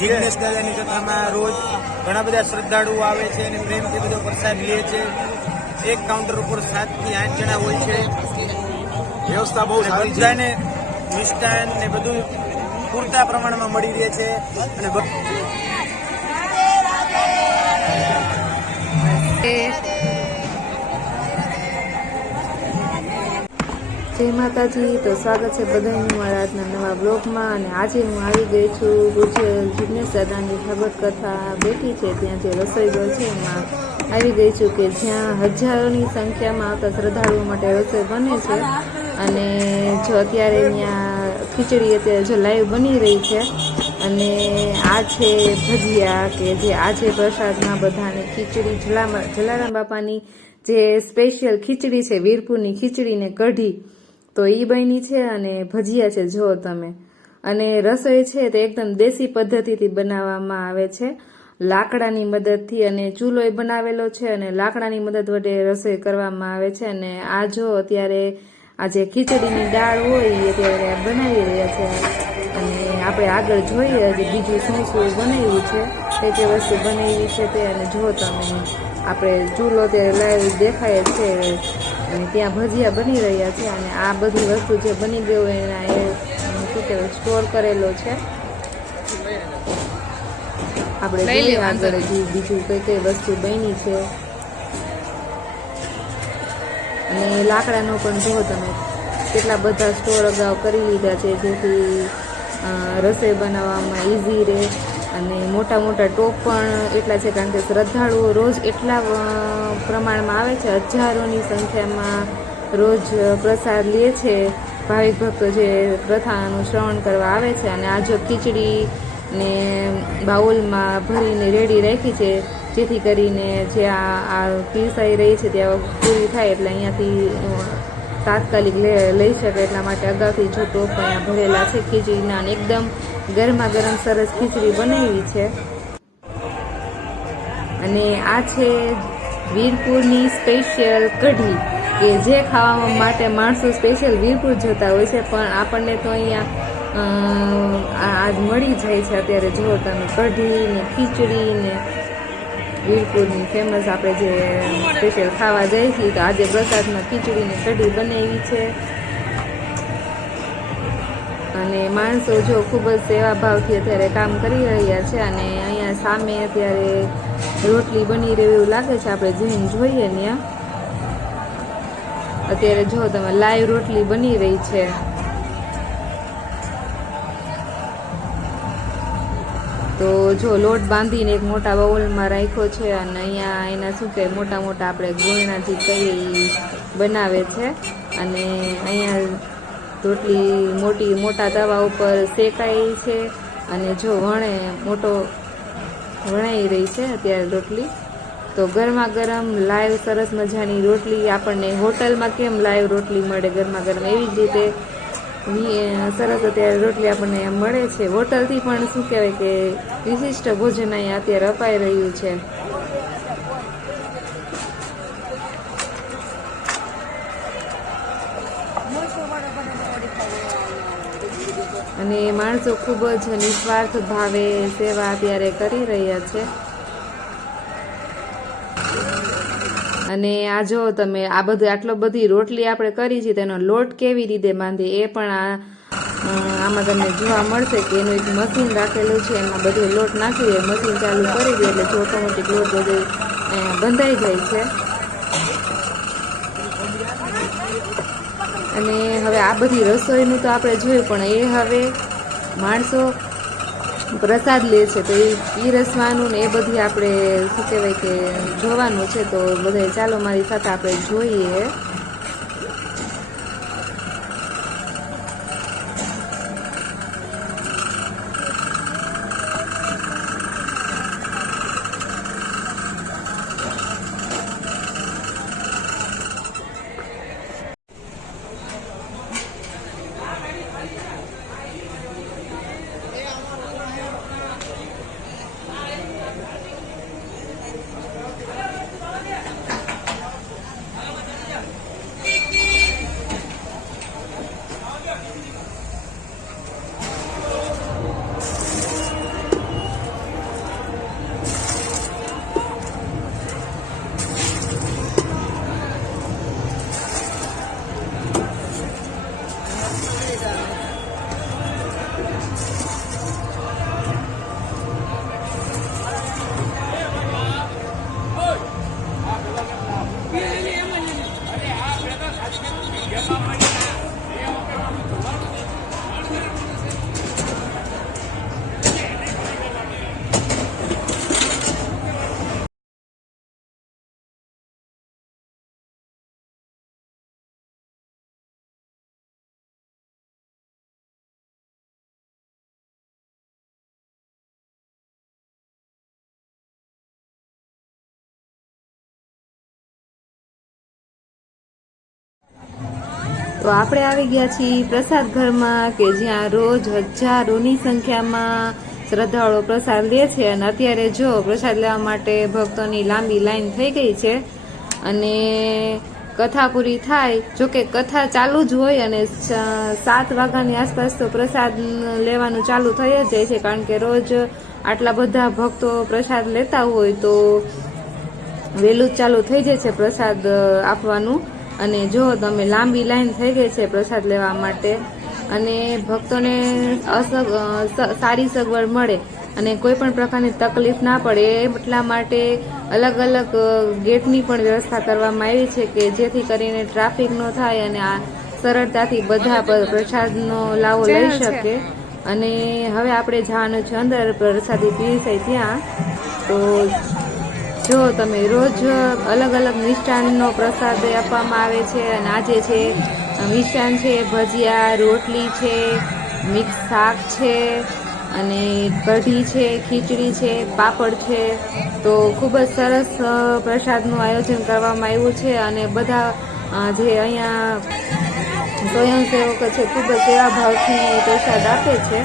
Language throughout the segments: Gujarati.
જિગ્નેશ દાદાની કથામાં રોજ ઘણા બધા શ્રદ્ધાળુઓ આવે છે અને પ્રેમથી બધો પ્રસાદ લે છે. એક કાઉન્ટર ઉપર સાતથી આઠ જણા હોય છે. વ્યવસ્થા બહુ સારી છે. બધાને મિષ્ટાન ને બધું પૂરતા પ્રમાણમાં મળી રહે છે. અને જય માતાજી. તો સ્વાગત છે બધાનું મારા નવા બ્લોગમાં. અને આજે હું આવી ગઈ છું ગુજરાત જિગ્નેશ દાદાની ભગવત કથા બેઠી છે ત્યાં જે રસોઈ ઘર છે એમાં આવી ગઈ છું કે જ્યાં હજારોની સંખ્યામાં આવતા શ્રદ્ધાળુઓ માટે રસોઈ બને છે. અને જો અત્યારે ત્યાં ખીચડી અત્યારે જો લાઈવ બની રહી છે. અને આ છે ભજીયા કે જે આજે પ્રસાદમાં બધાને ખીચડી જલારામ બાપાની જે સ્પેશિયલ ખીચડી છે, વીરપુરની ખીચડી ને કઢી તો એ બની છે અને ભજીયા છે, જો તમે. અને રસોઈ છે તે એકદમ દેશી પદ્ધતિથી બનાવવામાં આવે છે. લાકડાની મદદથી અને ચૂલોય બનાવેલો છે અને લાકડાની મદદ વડે રસોઈ કરવામાં આવે છે. અને આ જો અત્યારે આ જે ખીચડીની દાળ હોય એ અત્યારે બનાવી રહ્યા છે. અને આપણે આગળ જોઈએ હજી બીજું શું શું બનાવ્યું છે, તે જે વસ્તુ બનાવી છે તે. અને જો તમે આપણે ચૂલો તે લાઈવ દેખાય છે અને ત્યાં ભજીયા બની રહ્યા છે અને આ બધી વસ્તુ જે બની ગયું એના એ શું કહેવાય સ્ટોર કરેલો છે. આપણે આગળ હજી બીજું કઈ કઈ વસ્તુ બની છે. અને લાકડાનો પણ જો તમે કેટલા બધા સ્ટોર અગાઉ કરી લીધા છે જેથી રસોઈ બનાવવામાં ઇઝી રહે. અને મોટા મોટા ટોપ પણ એટલા છે કારણ કે શ્રદ્ધાળુઓ રોજ એટલા પ્રમાણમાં આવે છે. હજારોની સંખ્યામાં રોજ પ્રસાદ લે છે. ભાવિક ભક્તો જે પ્રથાનું શ્રવણ કરવા આવે છે અને આ જો ખીચડી ને બાઉલમાં ભરીને રેડી રાખી છે, જેથી કરીને જે આ પીરસાઈ રહી છે ત્યાં પૂરી થાય એટલે અહીંયાથી તાત્કાલિક લઈ શકે એટલા માટે અગાઉથી જો ટોપ અહીંયા ભરેલા છે ખીચડીના અને એકદમ ગરમા ગરમ સરસ ખીચડી બનાવી છે. અને આ છે વીરપુરની સ્પેશિયલ કઢી, કે જે ખાવા માટે માણસો સ્પેશિયલ વીરપુર જતા હોય છે, પણ આપણને તો અહીંયા આજ મળી જાય છે અત્યારે. જુઓ તમે કઢી ને ખીચડી ને વીરપુરની ફેમસ આપણે જે સ્પેશિયલ ખાવા જઈએ છીએ તો આજે પ્રસાદમાં ખીચડીની કઢી બનાવી છે. અને માણસો જો ખૂબ જ સેવાભાવથી અત્યારે કામ કરી રહ્યા છે અને અહીંયા સામે અત્યારે રોટલી બની રહી એવું લાગે છે, આપણે જઈને જોઈએ ત્યાં અત્યારે જો તમે લાઈવ રોટલી બની રહી છે. તો જો લોટ બાંધીને એક મોટા બાઉલમાં રાખ્યો છે અને અહીંયા એના શું કે મોટા મોટા આપણે ગોળણાથી કઈ બનાવે છે. અને અહીંયા રોટલી મોટી, મોટા તવા ઉપર શેકાઈ છે અને જો વણે, મોટો વણાઈ રહી છે અત્યારે રોટલી. તો ગરમા ગરમ લાઈવ સરસ મજાની રોટલી આપણને હોટલમાં કેમ લાઈવ રોટલી મળે, ગરમા ગરમ એવી જ રીતે સરસ અત્યારે રોટલી આપણને મળે છે. હોટલથી પણ શું કહેવાય કે વિશિષ્ટ ભોજન અહીંયા અત્યારે અપાઈ રહ્યું છે. અને માણસો ખૂબ જ નિસ્વાર્થ ભાવે સેવા અત્યારે કરી રહ્યા છે. અને આ જો તમે આ બધું આટલો બધી રોટલી આપણે કરી છે તેનો લોટ કેવી રીતે બાંધે એ પણ આ આમાં તમને જોવા મળશે કે એનું એક મશીન રાખેલું છે, એમાં બધો લોટ નાખી દે મશીન ચાલુ કરી દે એટલે ઓટોમેટિક લોટ બધો બંધાઈ જાય છે. અને હવે આ બધી રસોઈનું તો આપણે જોયું, પણ એ હવે માણસો પ્રસાદ લે છે, તો એ રસવાનું ને એ બધી આપણે શું કહેવાય કે જોવાનું છે, તો બધા ચાલો મારી સાથે આપણે જોઈએ. તો આપણે આવી ગયા છીએ પ્રસાદ ઘરમાં કે જ્યાં રોજ હજારોની સંખ્યામાં શ્રદ્ધાળુઓ પ્રસાદ લે છે અને અત્યારે જો પ્રસાદ લેવા માટે ભક્તોની લાંબી લાઈન થઈ ગઈ છે અને કથા પૂરી થાય, જો કે કથા ચાલુ જ હોય અને સાત વાગ્યાની આસપાસ તો પ્રસાદ લેવાનું ચાલુ થઈ જ જાય છે, કારણ કે રોજ આટલા બધા ભક્તો પ્રસાદ લેતા હોય તો વહેલું ચાલુ થઈ જાય છે પ્રસાદ આપવાનું. અને જો તમે લાંબી લાઈન થઈ ગઈ છે પ્રસાદ લેવા માટે અને ભક્તોને અસગ સારી સગવડ મળે અને કોઈ પણ પ્રકારની તકલીફ ના પડે એ એટલા માટે અલગ અલગ ગેટની પણ વ્યવસ્થા કરવામાં આવી છે કે જેથી કરીને ટ્રાફિક ન થાય અને આ સરળતાથી બધા પ્રસાદનો લાવો લઈ શકે. અને હવે આપણે જવાનું છે અંદર પ્રસાદી પીરસાય ત્યાં. તો જો તમે રોજ અલગ અલગ મિષ્ટાનનો પ્રસાદ આપવામાં આવે છે અને આજે છે, મિષ્ટાન છે, ભજીયા, રોટલી છે, મિક્સ શાક છે, અને કઢી છે, ખીચડી છે, પાપડ છે. તો ખૂબ જ સરસ પ્રસાદનું આયોજન કરવામાં આવ્યું છે અને બધા જે અહીંયા સ્વયંસેવકો છે, ખૂબ જ સેવાભાવથી પ્રસાદ આપે છે.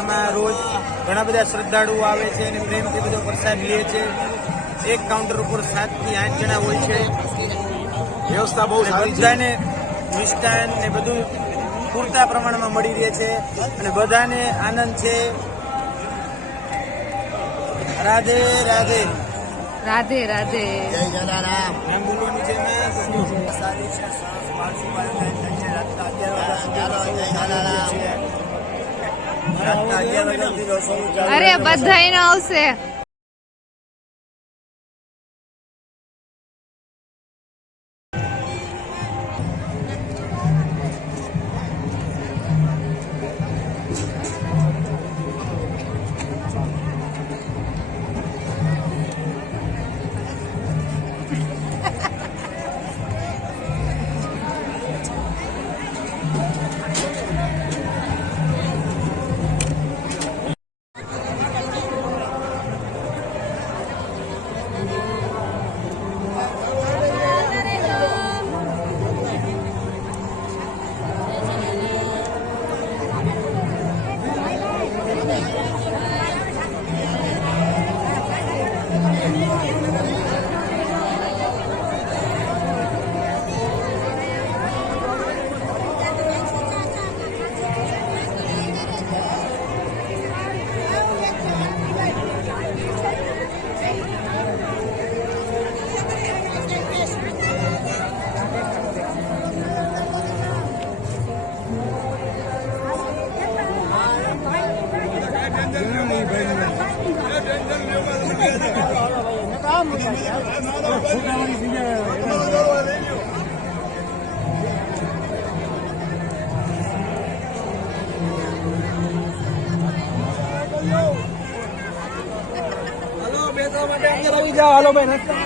દાદાની રોજ ઘણા બધા શ્રદ્ધાળુઓ આવે છે અને પ્રેમથી બધો પ્રસાદ લે છે. એક કાઉન્ટર ઉપર સાતથી આઠ જણા હોય છે. વ્યવસ્થા બહુ સારી બધાને મિષ્ટાન ને બધું પૂરતા પ્રમાણમાં મળી રહે છે. અને બધાને આનંદ છે. રાધે રાધે. રાધે રાધે. જય જલારામ. નામ બોલવાનું છે એમાં અરે બધાય આવશે. આવી જાઓ હાલો ભાઈ રસ્તા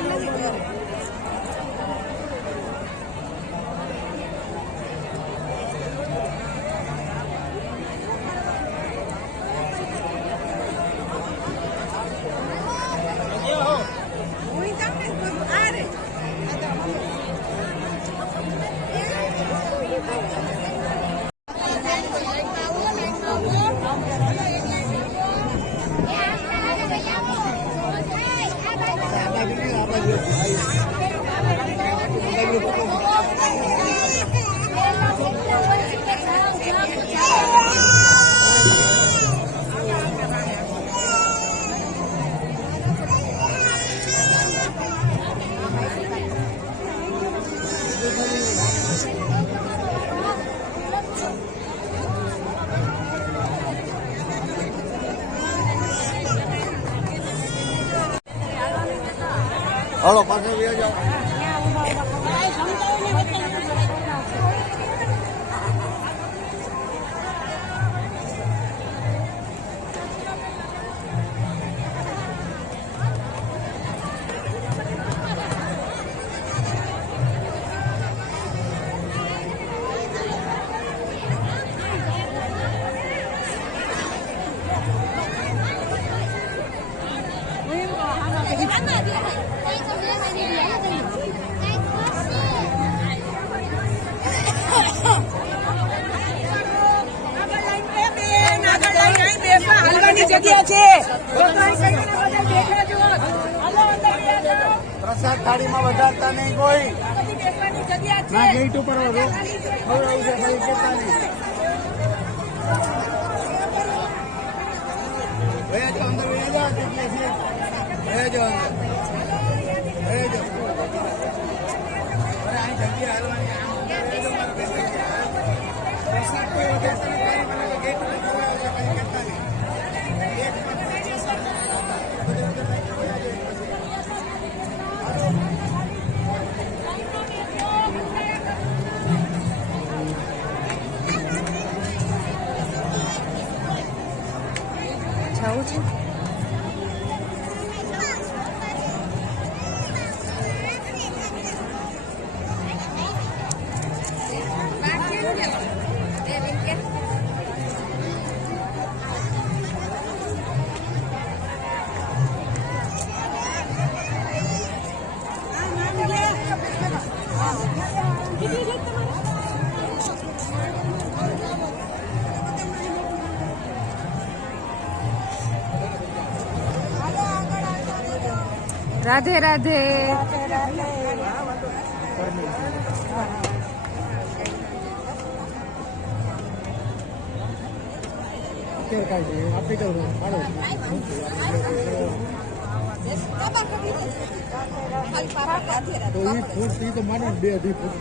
Loh. પ્રસાદ થાળીમાં વધારતા નહીં કોઈ. ના, ગેટ ઉપર વધો કેતા નહીં. ભયા અંદર ભયા જાઓ ગેટ રાધે રાધે. તો એ ફૂટ તો માનો બે અઢી ફૂટ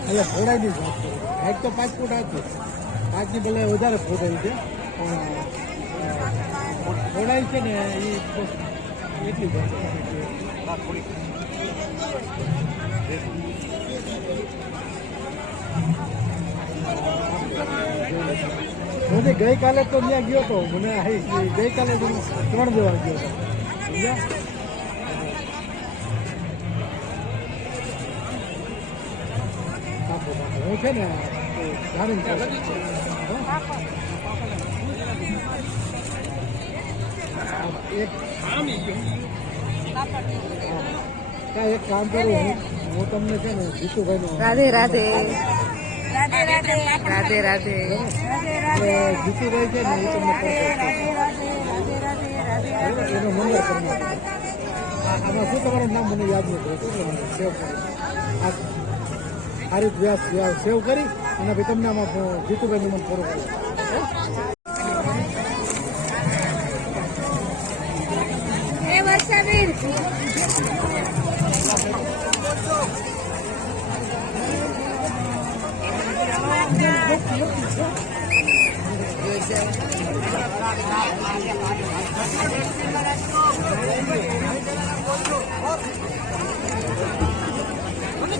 એટલે ફોડાઈ દીધું હાઈટ તો પાંચ ફૂટ હતી પાંચની ભલે વધારે ફોડાઈ છે પણ ફોડાઈ છે ને એ એટલી મને ગઈકાલે તો ત્યાં ગયો હતો મને ગઈકાલે ત્રણ દેવા ગયો હતો. હું છે ને? એક કાંઈ એક કામ કરું હું. તમને છે ને જીતુભાઈનો રાધે રાધે. રાધે રાધે. રાધે રાધે. જીતુભાઈ છે ને એ તમને એનો નંબર તમને આમાં શું તમારું નામ મને યાદ નથી. સેવ કરી હારી વ્યાસ સેવ કરી અને ભાઈ તમને આમાં જીતુભાઈનું મને ફોરો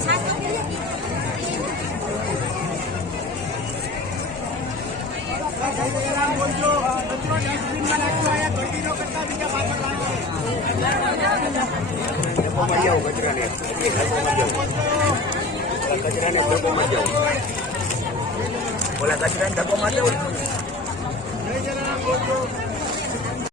Thank you. ડબ્બોમાં જાઓ કચરાને કચરાને ડબ્બોમાં જાઓ ઓલા કચરાને ડબ્બોમાં જાઓ